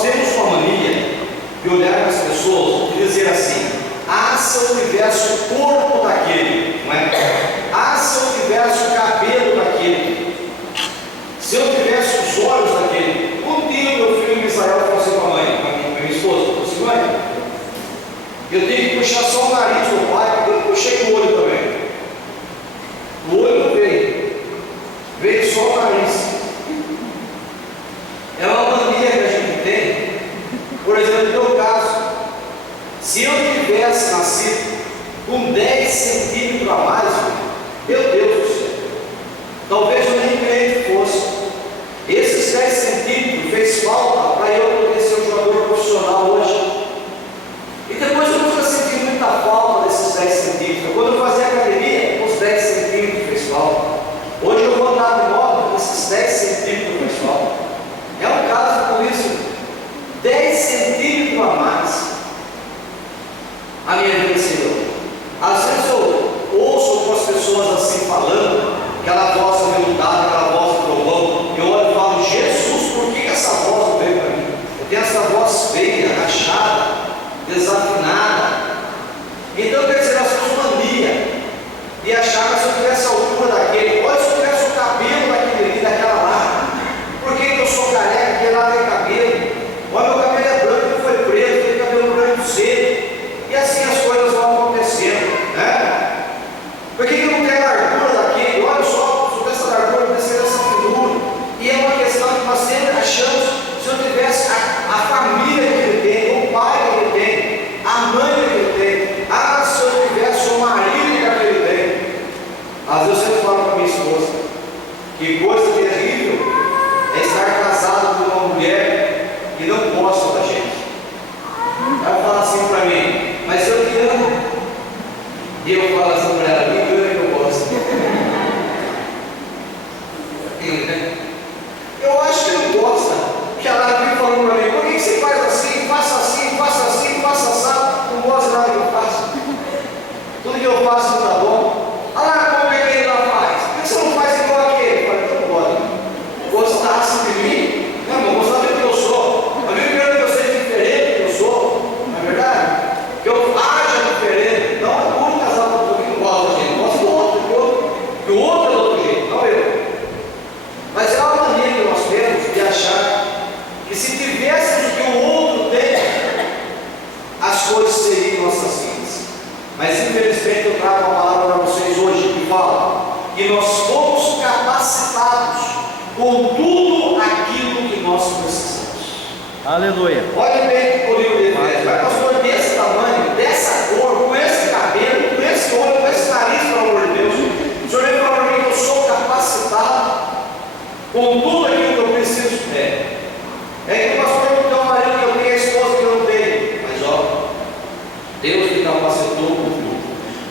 Nós temos uma mania de olhar para as pessoas e dizer assim: ah, se eu tivesse o corpo daquele, não é? Ah, se eu tivesse o cabelo daquele, se eu tivesse os olhos daquele. Um dia meu filho Israel falou assim para a mãe, para minha esposa, falou assim: mãe, eu tenho que puxar só o nariz do pai, porque eu puxei o olho também. O olho não veio só o nariz. É uma mania que a gente tem. Por exemplo, no meu caso, se eu tivesse nascido com 10 centímetros a mais, meu Deus do céu, talvez eu nem crente fosse. Esses 10 centímetros fez falta para eu poder ser um jogador profissional hoje. E depois eu nunca senti muita falta desses 10 centímetros. Quando eu fazia academia, os 10 centímetros fez falta. Hoje eu vou andar de moto, esses 10 centímetros fez falta. É um caso com isso. 10 centímetros a mais. A minha vida Senhor. Às vezes eu ouço algumas pessoas assim falando, aquela voz aveludada, aquela voz do trovão. Eu olho e falo: Jesus, por que essa voz não veio para mim? Eu tenho essa voz feia, rachada, desafinada. Então quer dizer, nós temos mania de achar que se eu tivesse a altura daquele, ou se eu tivesse o cabelo daquele ali, daquela lá, por que eu sou careca, porque lá tem cabelo? Olha, meu cabelo é branco, ele foi preto, tem cabelo branco cedo. E assim as coisas vão acontecendo, né? Por que eu não tenho a largura daquele? Olha só, se eu tivesse a largura, eu teria essa figura. E é uma questão que nós sempre achamos: se eu tivesse a família que ele tem, o pai que ele tem, a mãe que ele tem, ah, se eu tivesse o marido que ele tem. Às vezes eu sempre falo para minha esposa que coisa terrível é estar casado com uma mulher que não gosta da gente. Ela fala assim para mim: mas eu te amo. E eu falo assim para ela: me engana que eu gosto. Eu acho que não gosta, porque ela vive falando para mim: por que você faz assim, faça assim, faça assim, faça assim? Não gosta de nada que eu faço. Tudo que eu faço não está bom. Olha lá como é que ele lá faz. Por que você não faz igual aquele? Eu falei: não pode. Gostasse de mim? Não gostar do que eu sou. A Bíblia quer que eu seja diferente do que eu sou. Não é verdade? Que eu haja diferente. Não é duro casar com outro que não gosta da gente. Gosta do outro, que o outro é do outro jeito, não eu. Mas é uma mania que nós temos de achar que se tivéssemos o que o outro tem, as coisas seriam nossas vidas. Mas infelizmente eu trago uma palavra para vocês hoje que fala que nós fomos capacitados com tudo aquilo que nós precisamos. Aleluia. Olha bem o livro de Efésios. Vai, pastor, desse tamanho, dessa cor, com esse cabelo, com esse olho, com esse nariz, pelo amor de Deus. O senhor veio falar para mim que eu sou capacitado com tudo aquilo que eu preciso ter. É que o pastor não tem um marido que eu tenho, a esposa que eu não tenho. Mas ó, Deus me capacitou com tudo.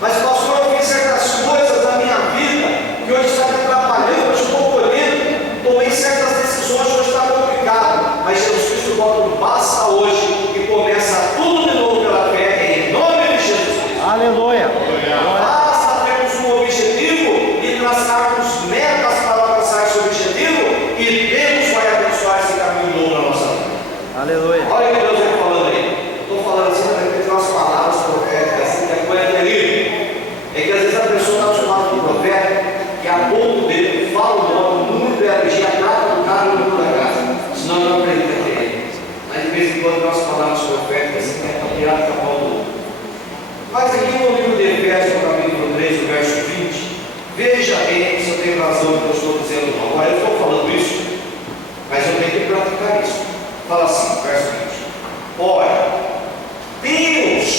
Mas pastor, eu fiz certas coisas da minha vida que hoje está me atrapalhando, hoje estou colhendo, tomei certas decisões, hoje está complicado. Mas Jesus Cristo bota um basta hoje e começa tudo de novo pela fé, em nome de Jesus Cristo. Aleluia. Basta termos um objetivo e traçarmos metas para alcançar esse objetivo, e Deus vai abençoar esse caminho novo na nossa vida. Aleluia. Olha o que Deus vai falando aí. Estou falando assim, mas tem umas palavras proféticas assim, que a coisa é terrível. É que às vezes a pessoa está acostumada com o profeta, que a ponto dele fala o nome, o número da LG, a data do carro e o número da casa. Senão não acredita nele. Mas de vez em quando umas palavras proféticas assim, que é para tirar da mão do outro. Mas aqui no livro de Efésios, no capítulo 3, o verso 20, veja bem se eu tenho razão do que eu estou dizendo não. Agora eu estou falando isso, mas eu tenho que praticar isso. Fala assim, verso 20: ora, Deus,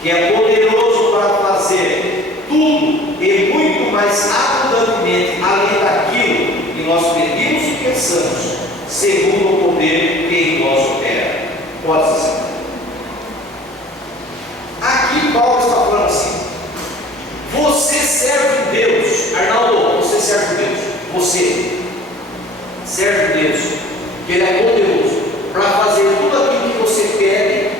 que é poderoso para fazer tudo e muito mais abundantemente além daquilo que nós pedimos e pensamos, segundo o poder que em nós opera. Pode ser. Aqui Paulo está falando assim: você serve Deus. Arnaldo, você serve Deus. Você serve Deus, que Ele é poderoso para fazer tudo aquilo que você pede,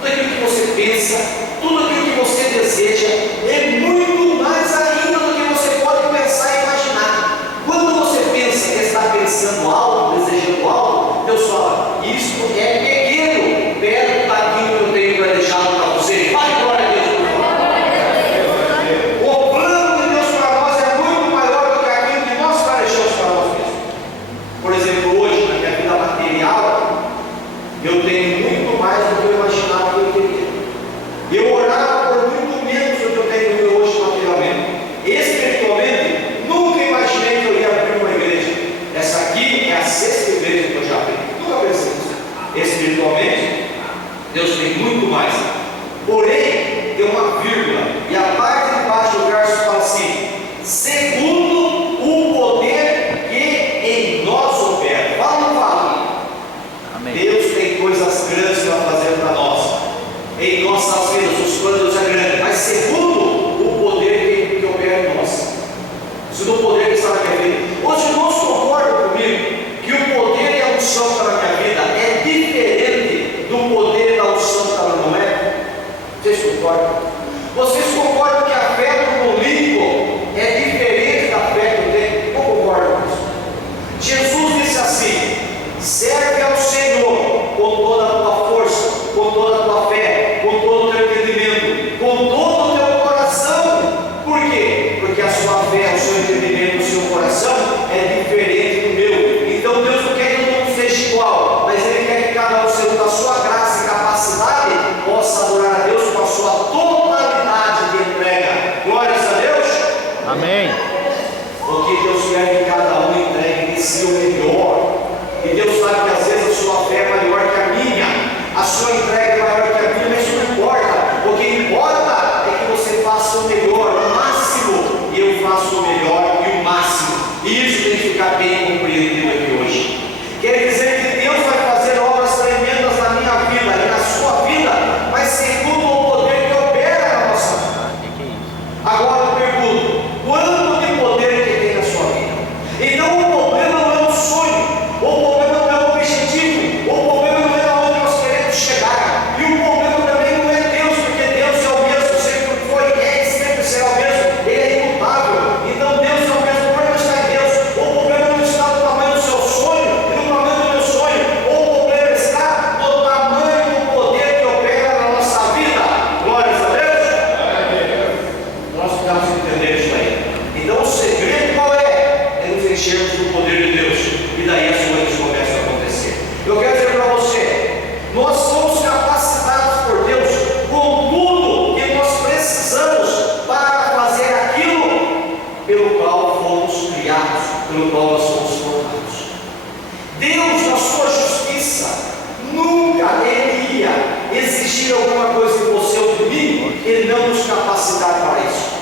tudo aquilo que você pensa, tudo aquilo que você deseja, e muito mais ainda do que você pode pensar e imaginar. Quando você pensa que está pensando algo, desejando algo, Deus fala: isto é Eu tenho muito mais do que eu imaginava que eu teria. Eu orava por muito menos do que eu tenho hoje materialmente. Espiritualmente, nunca imaginei que eu ia abrir uma igreja. Essa aqui é a 6ª igreja que eu já abri. Nunca pensei nisso. Espiritualmente, Deus tem muito mais. Porém, tem uma vírgula. E a parte de baixo do verso fala assim: segundo o poder que em nós opera. Fala ou não fala? Amém. Deus tem coisas grandes para fazer para nós. Em nossas vidas, os planos de Deus é grande. Mas segundo o poder que opera em nós. Segundo o poder que está na minha vida. Os irmãos concordam comigo que o poder e a unção que está na minha vida é diferente do poder da unção que está na Noé? Vocês concordam? Vocês concordam que a fé do político é diferente da fé que eu tenho? Não concordam com isso? Jesus disse assim: serve ao Senhor com toda a tua força, com toda a tua fé, com todo o teu entendimento, com todo o teu coração. Por quê? Porque a sua fé, o seu entendimento, o seu coração é diferente do meu. Então Deus não quer que todo mundo seja igual, mas Ele quer que cada um, segundo a sua graça e capacidade, possa adorar a Deus com a sua totalidade de entrega. Glórias a Deus. Amém. Porque Deus quer que cada um entregue de si o melhor. E Deus sabe que às vezes a sua fé é maior que a minha, a sua entrega é maior que a minha, mas isso não importa. O que importa é que você faça o melhor, o máximo, e eu faço o melhor e o máximo. E isso tem que ficar bem compreendido aqui hoje. Quer dizer que Deus vai fazer obras tremendas na minha vida e na sua vida, mas segundo o poder que opera na nossa vida. Agora eu pergunto: quanto de poder que tem na sua vida? Então o problema não é um sonho, o problema não é um objetivo, o problema não é aonde nós queremos chegar, e o problema também não é Deus, porque Deus é o mesmo, sempre foi, é e sempre será o mesmo, Ele é imutável. Então Deus é o mesmo, o problema está em Deus. O problema não está no tamanho do seu sonho e no tamanho do meu sonho, o problema está no tamanho do poder que opera na nossa vida. Glórias a Deus. Nós precisamos entender isso aí. Então o segredo qual é? É nos enchermos do poder de Deus, e daí as coisas começam a acontecer. Eu quero dizer para você, nós somos capacitados por Deus com tudo que nós precisamos para fazer aquilo pelo qual fomos criados, pelo qual nós fomos formados. Deus, na sua justiça, nunca Ele ia exigir alguma coisa de você ou de mim e não nos capacitar para isso.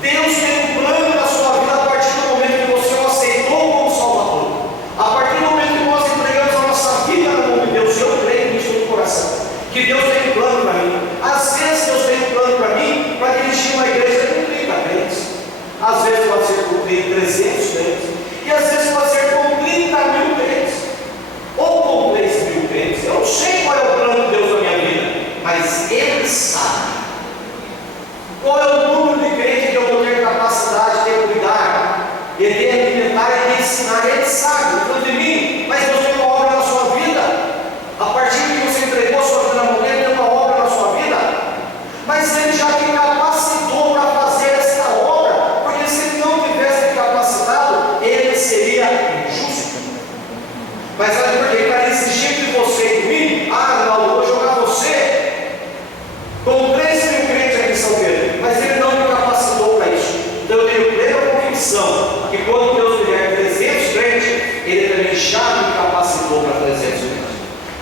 Deus tem um plano na sua vida a partir do momento que você o aceitou como Salvador. A partir do momento que nós entregamos a nossa vida na mão de Deus, eu creio nisso no coração, que Deus tem um plano para mim. Às vezes Deus tem um plano para mim, para dirigir uma igreja com 30 crentes. Às vezes pode ser com 300 crentes. E às vezes pode ser com 30.000 crentes. Ou com 3.000 crentes. Eu não sei qual é o plano de Deus na minha vida, mas Ele sabe. Qual é o número de crentes que eu vou ter capacidade de cuidar, e de alimentar e de ensinar? Ele sabe, tanto de mim, mas Deus tem uma obra na sua vida. A partir de que você entregou a sua vida na mão dele, tem uma obra na sua vida. Mas Ele já te capacitou para fazer essa obra, porque se Ele não tivesse te capacitado, Ele seria injusto. Mas sabe por quê? Para exigir de você e de mim: ah, não, eu vou jogar você com 3.000 crentes aqui em São Pedro, mas Ele não me capacitou para isso. Então eu tenho plena convicção que quando Deus me der 300 crentes, Ele também já me capacitou para 300 crentes.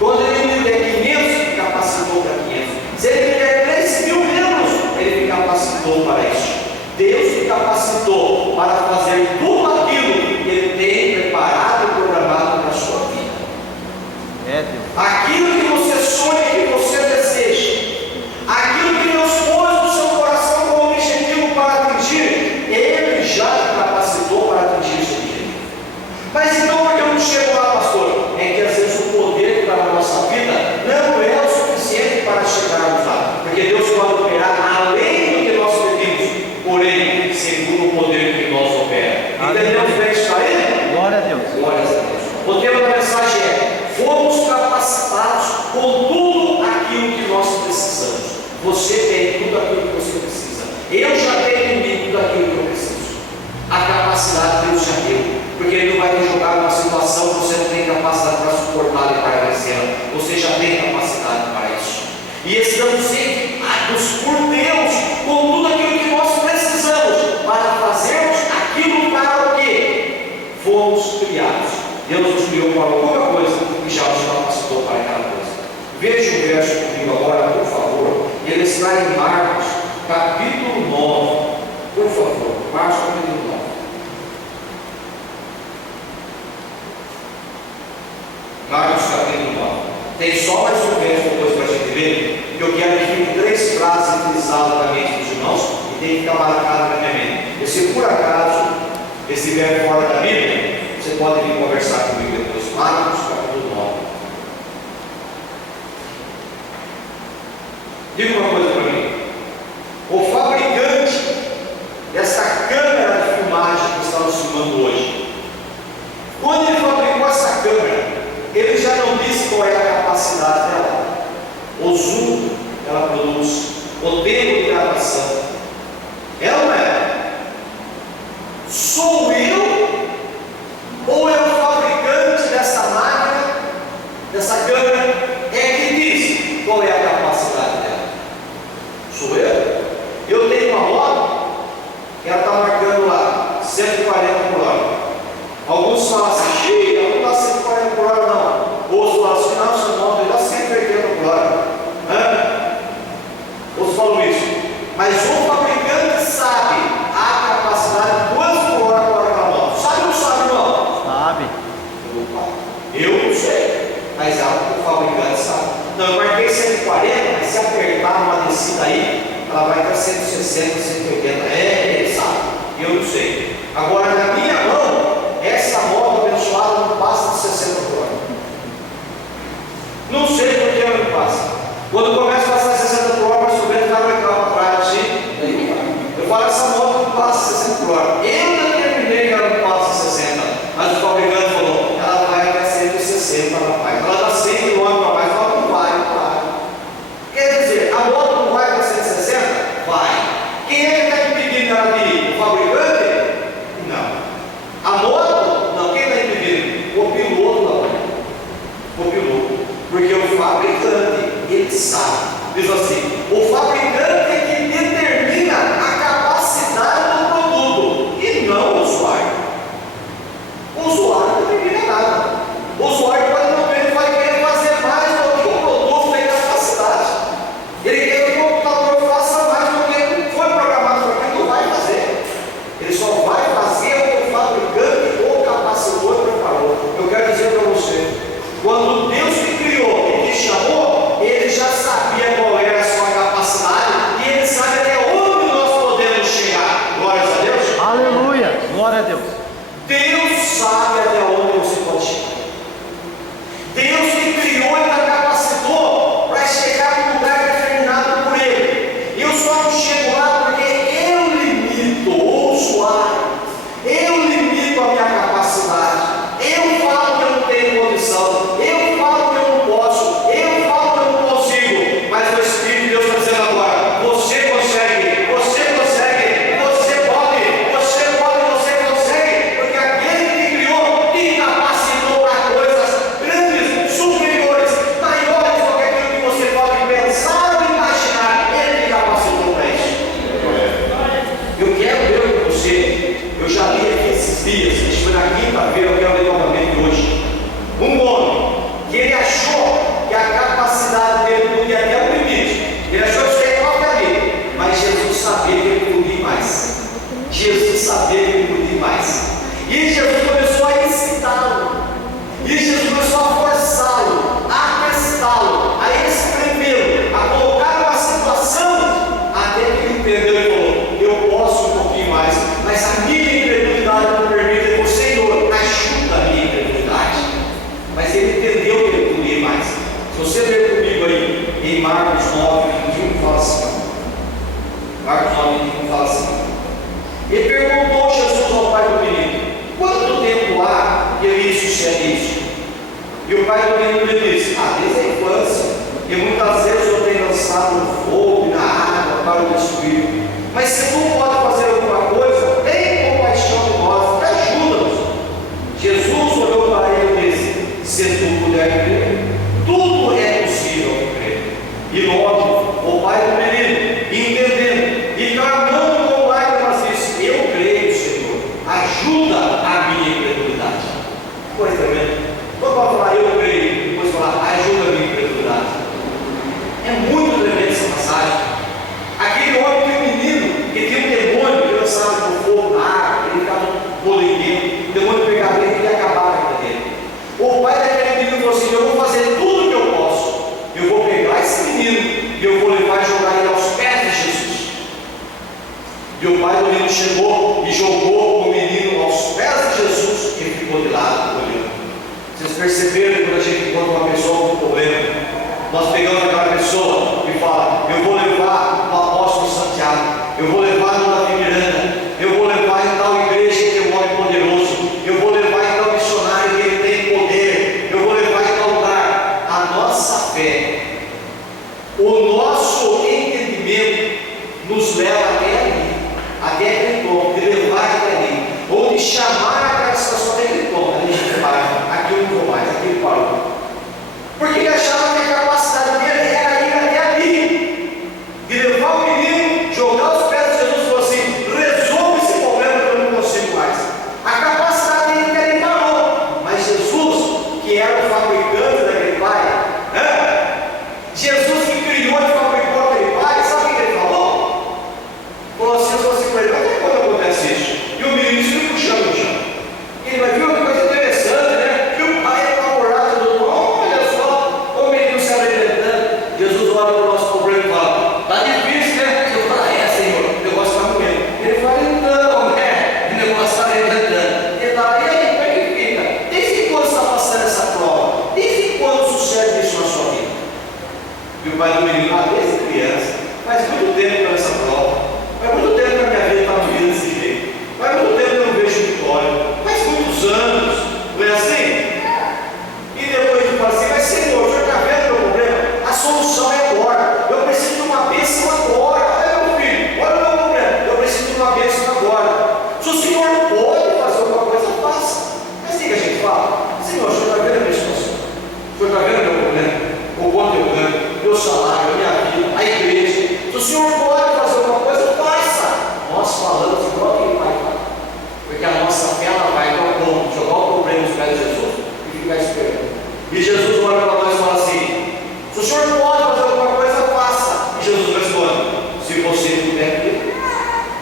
Quando Ele me der 500, me capacitou para 500. Se Ele me der 3.000 membros, Ele me capacitou para isso. Deus me capacitou para fazer tudo aquilo que Ele tem preparado e programado para a sua vida. É, Deus. Aquilo que você sonha, que você deseja, aquilo que Deus pôs no seu coração como objetivo para atingir, Ele já te capacitou para atingir esse objetivo. Mas então por que eu não chego lá, pastor? É que às vezes o poder que está na nossa vida não é o suficiente para chegarmos lá, porque Deus pode operar além do que nós pedimos, porém segundo o poder que nós opera. Entendemos bem isso aí? Glória a Deus. Glórias a Deus. O tema da mensagem é: fomos capacitados com tudo aquilo que nós precisamos. Você tem tudo aquilo que você precisa. Eu já tenho em mim tudo aquilo que eu preciso. A capacidade Deus já deu, porque Ele não vai te jogar numa situação situação que você não tem capacidade para suportar e para vencê-la. Você já tem capacidade para isso. E estamos enviados por Deus com tudo aquilo que nós precisamos para fazermos aquilo para o que fomos criados. Deus nos criou para alguma coisa e já nos capacitou para aquela coisa. Veja o verso comigo agora, por favor. Ele está em Marcos, capítulo 9. Por favor, Marcos, capítulo 9. Marcos, capítulo 9. Tem só mais um verso depois para a gente ver, que eu quero que fiquem 3 frases utilizadas na mente dos irmãos e tem que ficar marcado na minha mente. E se por acaso estiver fora da Bíblia, você pode vir conversar comigo depois. Marcos, capítulo 9. Diga uma coisa para mim. O fabricante dessa câmera de filmagem que estamos filmando hoje, quando ele fabricou essa câmera, ele já não disse qual é a capacidade dela, o zoom que ela produz, o tempo de gravação. Ela não é. Sou eu ou é o fabricante dessa máquina, dessa câmera, é que diz qual é a capacidade dela? Sou eu. Eu tenho uma moto que ela está marcando lá 140 por hora. Alguns falam assim, ela não dá 140 por hora não. Outros falam assim, não, essa moto dá 180 por hora. Outros falam isso. Mas o fabricante sabe a capacidade de quantos por hora aquela moto. Sabe ou não sabe não? Sabe. Eu não sei, mas o fabricante sabe. Então eu marquei 140, mas se apertar uma descida aí, ela vai para 160, 180. Ele sabe, eu não sei. Agora na minha mão, essa moto abençoada não passa de 60 por hora. Não sei por que ela não passa. Quando começa a passar 60 por hora, mas o vento está no carro atrás assim. Eu falo, essa moto não passa 60 por hora. Eu determinei que ela não passa 60, mas o fabricante falou, ela vai até 160, rapaz. Ela dá 100 km a mais, ela não vai, não vai. Quer dizer, a moto não vai para 160? Vai. Quem é que está impedindo ela de ir? O fabricante? Não. A moto? Não. Quem está impedindo? O piloto não. O piloto. Porque o fabricante, ele sabe. Diz assim, o fabricante é que determina a capacidade do produto e não o usuário. O usuário não determina nada. O usuário pode não ter, vai querer fazer mais do que o produto tem capacidade. Ele quer que o computador faça mais do que foi programado para aquilo, não vai fazer. Ele só vai fazer o que o fabricante ou o capacitor preparou. Eu quero dizer para você, quando Deus te criou e te chamou, Ele já sabia qual era a sua capacidade e Ele sabe até onde nós podemos chegar. Glórias a Deus. Aleluia. Glória a Deus. Deus sabe até onde você pode chegar. Deus te criou e te capacitou para chegar num lugar determinado por Ele. Eu só não chego lá porque eu limito o usuário, eu limito a minha capacidade. Eu falo que eu não tenho condição, eu falo que eu não posso, eu falo que eu não consigo, mas o Espírito de Deus está dizendo agora: você consegue, você consegue, você pode, você pode, você consegue, porque aquele que te criou te capacitou para coisas grandes, superiores, maiores do que aquilo que você pode pensar ou imaginar. Ele te capacitou para isso. Eu quero ver com você. Eu já li aqui esses dias, isso foi na quinta-feira, eu quero ler novamente hoje. Um homem que ele achou que a capacidade dele podia até um limite. Ele achou que isso ia ali, mas Jesus sabia que ele podia ir mais. Jesus sabia que ele podia ir mais. E Jesus começou a incitá-lo. E Jesus começou a forçá-lo, a testá-lo, a espremê-lo, a colocar uma situação até que ele entendeu e falou: eu posso um pouquinho mais, mas a minha incredulidade não permite. Eu vou, Senhor, ajuda a minha incredulidade. Mas ele entendeu que ele podia ir mais. Se você ler comigo aí em Marcos 9, 21, fala assim. Marcos 9, 21 fala assim. E perguntou Jesus ao pai do menino: quanto tempo há que lhe sucede isso? E o pai do menino lhe disse: desde a infância, e muitas vezes eu tenho lançado no fogo e na água para o destruir. Mas se tu pode fazer alguma coisa, tem compaixão de nós, ajuda-nos. Jesus olhou para ele chegou e jogou o menino aos pés de Jesus e ficou de lado olhando. Vocês perceberam que quando a gente encontra uma pessoa com problema, nós pegamos aquela pessoa e fala: eu vou levar o apóstolo Santiago, eu vou levar no Davi Miranda, eu vou levar em tal igreja que tem um homem poderoso, eu vou levar em tal missionário que ele tem poder, eu vou levar em tal lugar. A nossa fé, o nosso entendimento nos leva até aquele ponto de levar até ali, ou de chamar aquela situação até aquele ponto. A gente para, aqui eu não vou mais, aqui ele parou. Porque ele achava que a capacidade dele era ir até ali, de levar o menino, jogar os pés de Jesus e falar assim: resolve esse problema que eu não consigo mais. A capacidade dele ele parou. Mas Jesus, que era o fabricante daquele pai, Jesus que criou e fabricou aquele pai, sabe o que ele falou? Falou assim: eu sou assim para ele, até quando acontece isso? E o menino se puxando no chão. Ele vai ver uma coisa interessante, né? Que o pai é apavorado do outro. Olha só, o menino se alimentando. Jesus olha para o nosso problema e fala: está difícil, né? Eu falo: Senhor, o negócio está morrendo. Ele fala: então, né? O negócio está alimentando. Ele fala: e aí, como é que fica? Desde quando está passando essa prova? Desde quando sucede isso na sua vida? E o pai do menino: desde criança. Faz muito tempo que eu nessa prova. Faz muito tempo que a minha vida está vivendo desse jeito. Faz muito tempo que eu não vejo vitória. Faz muitos anos. Não é assim? E depois ele fala assim: mas Senhor, o senhor está vendo o meu problema? A solução é agora. Eu preciso de uma bênção agora. Olha, meu filho, olha o meu problema. Eu preciso de uma bênção agora. Se o Senhor pode fazer alguma coisa, faça. Mas o que a gente fala? Senhor, o senhor está vendo a minha situação? O senhor está vendo o meu problema? O quanto eu ganho, meu salário, a minha vida, a igreja. Se o Senhor pode fazer alguma coisa, faça. Nós falamos igual aquele pai fala. Porque a nossa fé ela vai ao ponto de jogar o problema nos pés de Jesus e ficar esperando. E Jesus olha para nós e fala assim: se o Senhor pode fazer alguma coisa, faça. E Jesus responde: se você puder crer,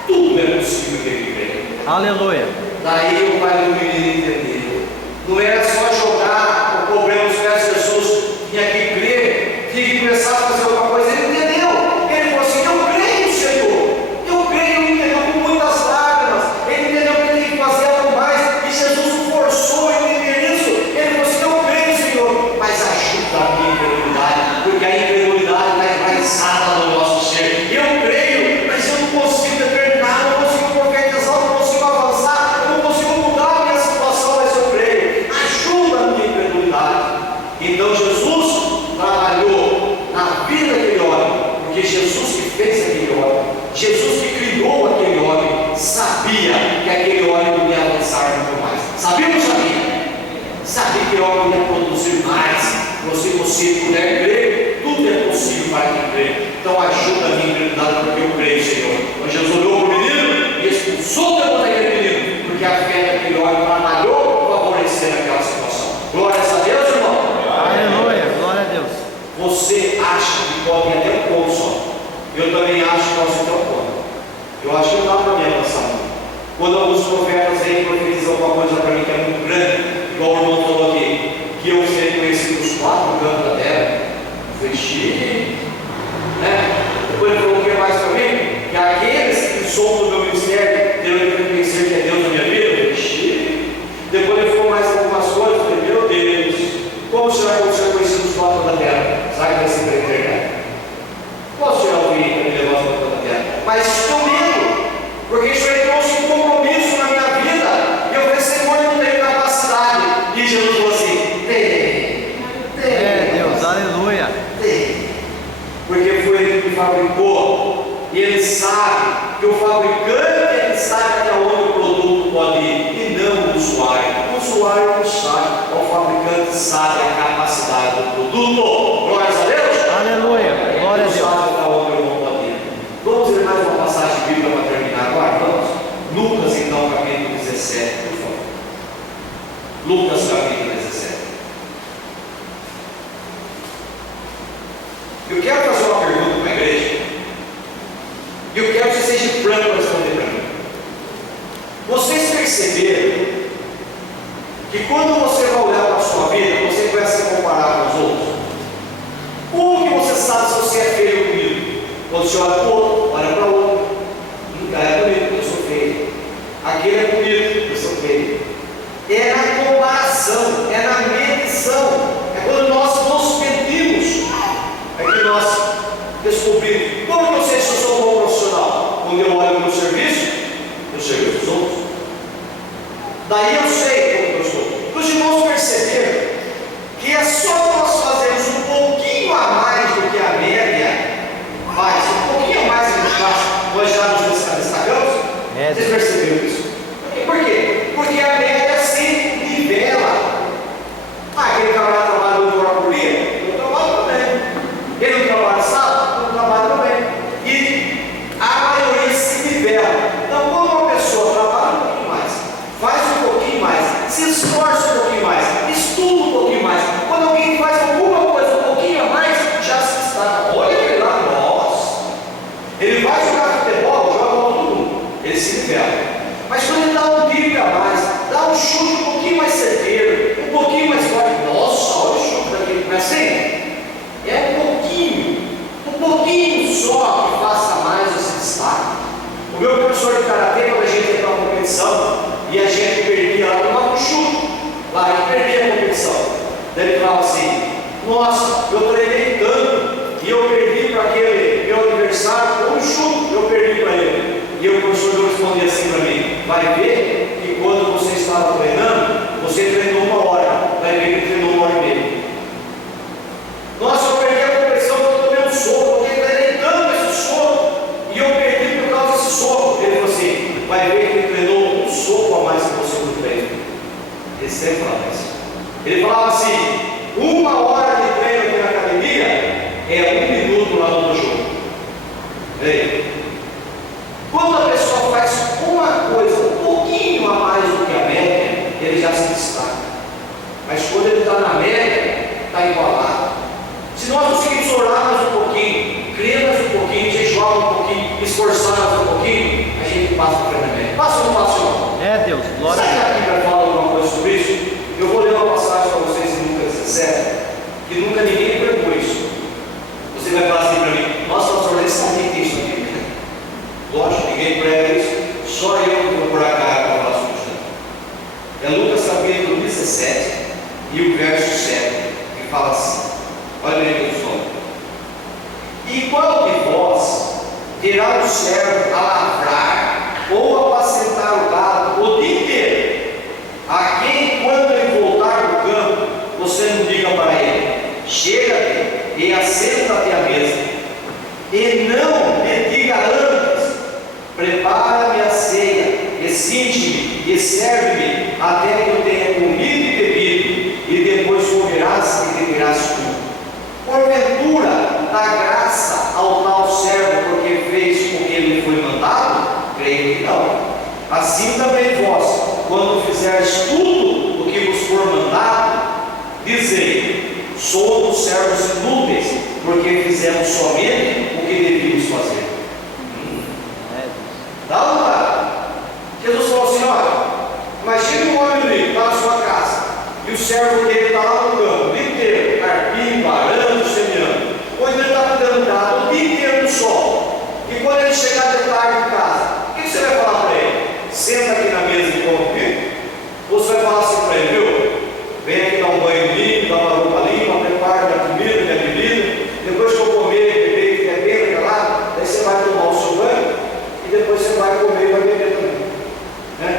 tudo é possível que ele crê. Aleluia. Daí o pai do menino entendeu. Não era só jogar o problema nos pés de Jesus, tinha que crer, tinha que começar a fazer alguma coisa. Ele entendeu. Ele falou assim: eu creio, Senhor. Eu creio. Ele entendeu com muitas lágrimas. Ele entendeu que ele tem que fazer algo mais. E Jesus o forçou a entender isso. Ele falou assim: eu creio, Senhor, mas ajuda a minha incredulidade, porque a incredulidade está enraizada no nosso ser. Eu creio, mas eu não consigo determinar, eu não consigo profetizar, eu não consigo avançar, eu não consigo mudar a minha situação, mas eu creio. Ajuda a minha incredulidade. Então Jesus trabalhou na vida daquele homem, porque Jesus que fez aquele homem, Jesus que criou aquele homem, sabia que aquele homem não ia avançar muito mais. Sabia ou não sabia? Sabia que o homem ia produzir mais. Se você puder crer, tudo é possível para quem crê. Então ajuda a minha incredulidade, porque eu creio, Senhor. Mas Jesus olhou para o menino e expulsou o demônio daquele menino, porque a fé daquele homem trabalhou para favorecer aquela situação. Glórias a Deus, irmão. Aleluia. Glória a Deus. Você acha que pode ir até um ponto só. Eu também acho que posso ir até um ponto. Eu acho que não dá para me avançar muito. Quando alguns profetas vêm profetizar alguma coisa para mim que é muito grande, igual o irmão falou aqui, que eu sei conhecido os quatro cantos da terra, fechei, né? Depois ele falou o que mais para mim? Que aqueles que são do meu ministério devem reconhecer que é Deus na minha vida, fechei. Depois ele falou mais algumas coisas, eu falei: meu Deus, como será que eu vou ser conhecido os quatro da terra? Será que vai ser para a eternidade? Posso tirar o vinho para me levar os quatro da terra? Mas estou medo, porque isso aí trouxe um compromisso na minha vida. E eu falei: Senhor, eu não tenho capacidade. E Jesus falou assim: tem. Deus, aleluia. Tem. Porque foi ele que fabricou. E ele sabe que o fabricante, ele sabe até onde o produto pode ir, e não o usuário. O usuário não sabe, o fabricante sabe a capacidade do produto. Glórias a Deus. Aleluia. Glória a Deus. Sabe até onde eu vou pode ir. Vamos ler mais uma passagem bíblica para terminar agora? Vamos? Lucas, então, capítulo 17, por favor. Lucas, capítulo 17. Eu quero fazer uma pergunta para a igreja. E eu quero que você seja franco para responder para mim. Vocês perceberam que quando você vai olhar para a sua vida, você começa a se comparar com os outros? Como que você sabe se você é feio ou bonito? Quando você olha para o outro, olha para o outro. Nunca é bonito, eu sou feio. respondia assim para mim: vai ver que quando você estava treinando, você treinou 1 hora, vai ver que treinou 1 hora e meia. Nossa, eu perdi a compressão porque eu tomei um soco, porque eu treinei tanto esse soco, e eu perdi por causa desse soco. Ele falou assim: vai ver que ele treinou um soco a mais que você no treino. Ele sempre falava isso. Ele falava assim: 1 hora de treino aqui na academia é 1 minuto lá no jogo. Ei, quando a pessoa faz uma coisa um pouquinho a mais do que a média, ele já se destaca. Mas quando ele está na média, está igualado. Se nós conseguimos orar mais um pouquinho, crer mais um pouquinho, jejuar um pouquinho, esforçar mais um pouquinho, a gente passa para a média. Passa ou não passa, irmão? É Deus, glória a Sabe Deus. que a Bíblia fala alguma coisa sobre isso? Eu vou ler uma passagem para vocês em Lucas 17, que nunca ninguém pregou isso. Você vai falar assim para mim: nossa, pastor, nem sabia que tem isso aqui. Lógico, ninguém prega isso, só eu que vou por cá para falar sobre isso. É Lucas capítulo 17 e o verso 7, que fala assim: olha aí que eu sou. E qual de vós terá um servo a lavrar ou apacentar o gado o dia inteiro, a quem, quando ele voltar do campo, você não diga para ele: chega-te e assenta-te à mesa, e não lhe diga antes: prepara-me a ceia, e cinge-me, e serve-me, até que eu tenha comido e bebido, e depois comerás e beberás tu. Porventura dá graça ao tal servo porque fez o que ele foi mandado? Creio que não. Assim também vós, quando fizerdes tudo o que vos for mandado, dizei: somos servos inúteis, porque fizemos somente o que devíamos fazer. Dá ou não dá? Jesus falou assim: olha, imagine um homem rico, está na sua casa, e o servo dele está lá no campo, o dia inteiro, carpinho, varando, semeando. Ou então ele está cuidando do gado o dia inteiro no sol. E quando ele chegar de tarde em casa, o que você vai falar para ele? Senta aqui na mesa e come comigo? Ou você vai falar assim para ele: viu? Vem aqui dar um banho limpo, dar uma roupa limpa, prepara minha comida, minha bebida. Depois que eu comer, beber e ficar bem regalado, daí você vai tomar o seu banho e depois você vai comer e vai beber também. Né?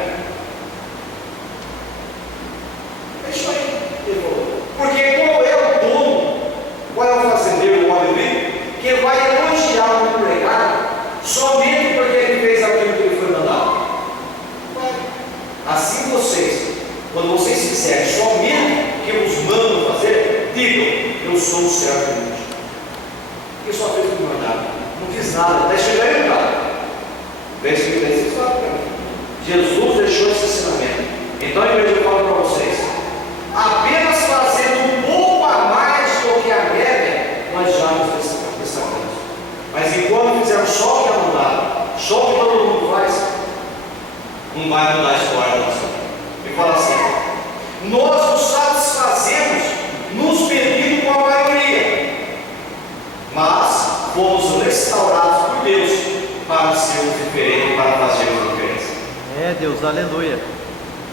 É isso aí. Porque qual é o dono, qual é o fazendeiro, o homem rico, que vai elogiar o empregado somente porque ele fez aquilo que ele foi mandado? Assim vocês, quando vocês fizerem somente o que vos mando fazer, digam: eu sou o servo de Deus. Porque só fez o que me mandaram, não fiz nada, até chegar em lugar. Verso 36 fala para mim. Jesus deixou esse ensinamento. Então a igreja fala para vocês: apenas fazendo um pouco a mais do que a média, nós já nos destacamos. Mas enquanto fizermos só o que é mandado, só o que todo mundo faz, não vai mudar a história da nossa vida. Ele fala assim: nós nos satisfazemos nos pedindo com a maioria, mas fomos restaurados por Deus para sermos diferentes, para fazermos diferença. É Deus, aleluia.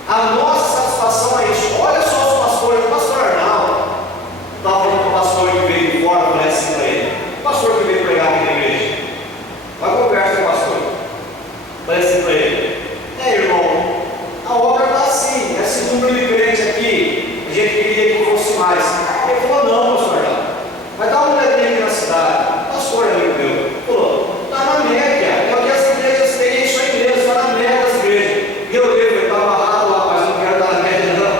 A nossa satisfação é isso. Olha só os pastores, o pastor Arnaldo estava falando com o pastor que veio de fora, parece assim para ele. O pastor que veio pregar aqui na igreja, vai conversa com o pastor, parece assim para ele: irmão, a obra está assim, esse número de crentes aqui, a gente queria que fosse mais. Ele falou: não, pastor Arnaldo, vai dar uma olhadinha aqui na cidade. O pastor amigo meu falou: está na média, é o que as igrejas têm, é isso aí mesmo, está na média das igrejas. E eu olhei, ele estava amarrado lá, mas não quero estar na média não.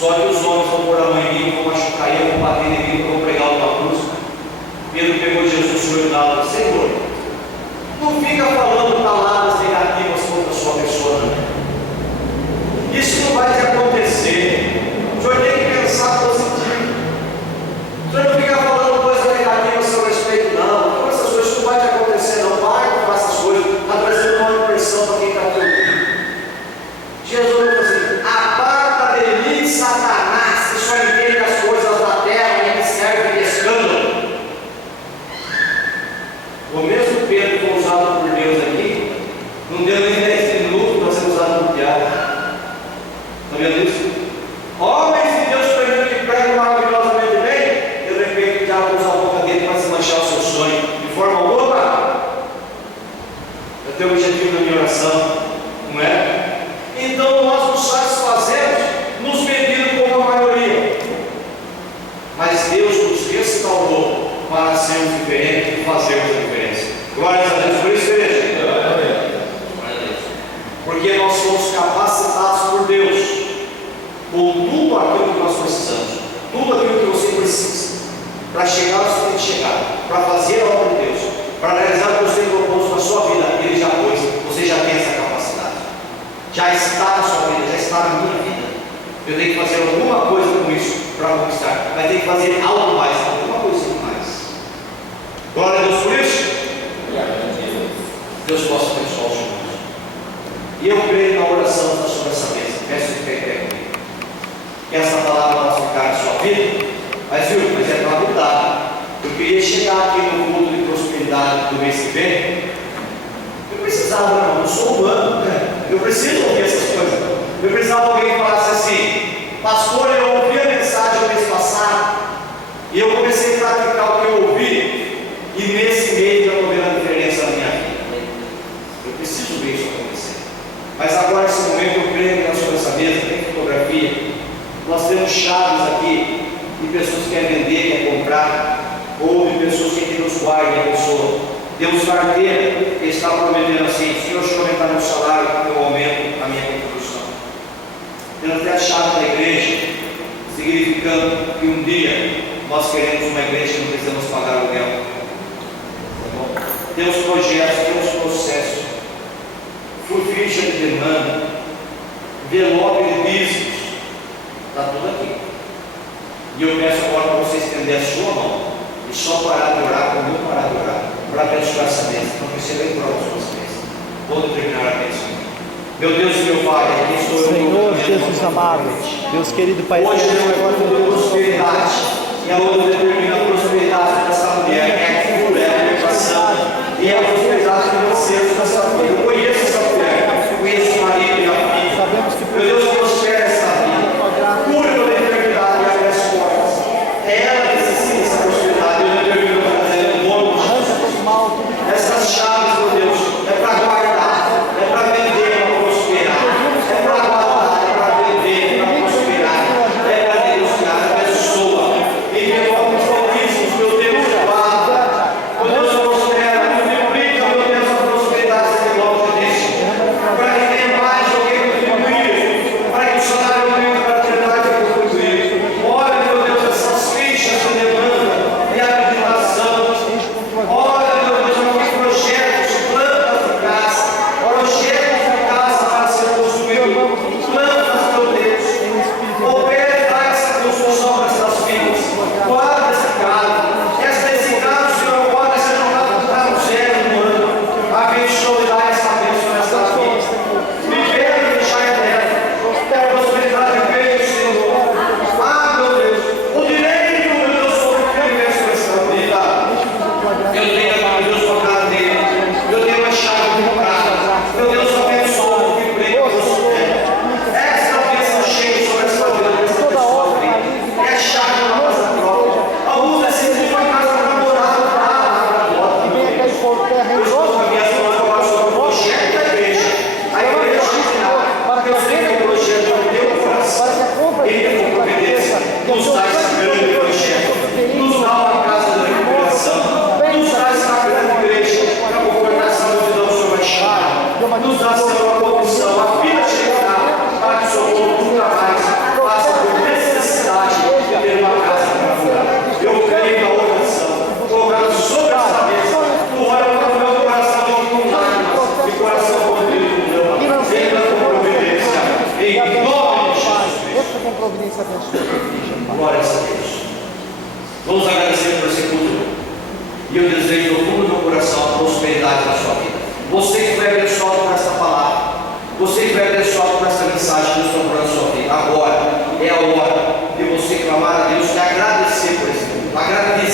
Só que os homens vão pôr a mão em mim, vão machucar ele, vão bater em mim, vão pregar uma cruz. Pedro pegou Jesus sobre o lado, Senhor, não fica falando palavras negativas contra a sua pessoa, não. Isso não vai te acontecer. O senhor tem que pensar positivo. O senhor não fica falando coisa negativa a seu respeito, não. Então essas coisas não vai te acontecer, não. Vai não faça essas coisas. Está trazendo uma impressão para quem está te ouvindo. Jesus falou assim: aparta de mim, Satanás, que só entende as coisas da terra e que serve de escândalo. O mesmo Pedro que foi usado por Deus aqui, não deu nem 10 minutos para ser usado por diabo. Está vendo isso? Homens de Deus permitindo que pregam maravilhosamente bem, de repente o diabo usa a boca dele para desmanchar o seu sonho. De forma alguma, eu tenho o objetivo da minha oração, não é? Então nós nos satisfazemos nos medindo como a maioria, mas Deus nos restaurou para sermos diferentes e fazermos a diferença. Glórias a Deus por isso, igreja. Porque nós somos capacitados por Deus com tudo aquilo que nós precisamos, tudo aquilo que você precisa para chegar onde você tem que chegar, para fazer a obra de Deus, para realizar o que você tem proposto na sua vida. Ele já pôs, você já tem essa capacidade, já está na sua vida, já está na minha vida. Eu tenho que fazer alguma coisa com isso para conquistar, mas tem que fazer algo mais, alguma coisinha mais. Glória a Deus por isso. Deus possa abençoar os irmãos. E eu creio na oração sobre essa mesa. Peço que pegue comigo. Que essa palavra possa ficar na sua vida. Mas é para mudar. Eu queria chegar aqui no culto de prosperidade do mês que vem. Eu precisava, não, eu sou humano, né? Eu preciso ouvir essas coisas. Eu precisava alguém que falasse assim: pastor, eu ouvi a mensagem no mês passado e eu comecei a praticar o que eu ouvi, e nesse mês eu estou vendo a diferença na minha vida. Eu preciso ver isso acontecer. Mas agora, nesse momento, eu creio que na sua mesa tem fotografia. Nós temos chaves aqui de pessoas que querem vender, querem comprar, ou de pessoas que querem nos guardar a pessoa. Temos carteira que está prometendo assim: se eu aumentar meu salário, eu aumento a minha contribuição. Temos até a chave da igreja, significando que um dia nós queremos uma igreja que não precisamos pagar aluguel. Tá bom? Temos projetos, temos processos, ficha de demanda, envelope de dízimos, está tudo aqui. E eu peço agora para você estender a sua mão e só parar de orar, como eu parar de orar, para abençoar essa mesa. Não precisa nem provar as suas mesas. Vou terminar a bênção. Meu Deus e meu Pai, aqui estou eu. Senhor Jesus amado, Deus querido Pai, hoje é uma cultura de prosperidade, e aonde determina a prosperidade dessa mulher, é a cura, é a libertação, e é a prosperidade financeira dessa mulher. Eu conheço essa mulher, eu conheço o marido e a filha. sabemos que Meu Deus, prospera essa vida, cura toda a enfermidade e abre as portas. Ela necessita dessa prosperidade, eu determino a fazer um nome de Jesus. Essas chaves, meu Deus, é para guardar, é para vender, é para prosperar, é para guardar, é para vender, é para prosperar, é para negociar, abençoa. E revolve os batismos, meu Deus, guarda. Meu Deus, prospera, multiplica, meu Deus, a prosperidade que logo disse, para que tenha mais alguém contribuir providência abençoa a tua igreja, Pai. Glória a Deus. Vamos agradecer por esse culto. E eu desejo do fundo do meu coração a prosperidade na sua vida. Você que foi abençoado por esta palavra, você que foi abençoado por esta mensagem que Deus está falando na sua vida, agora é a hora de você clamar a Deus e agradecer por esse culto. Agradeça.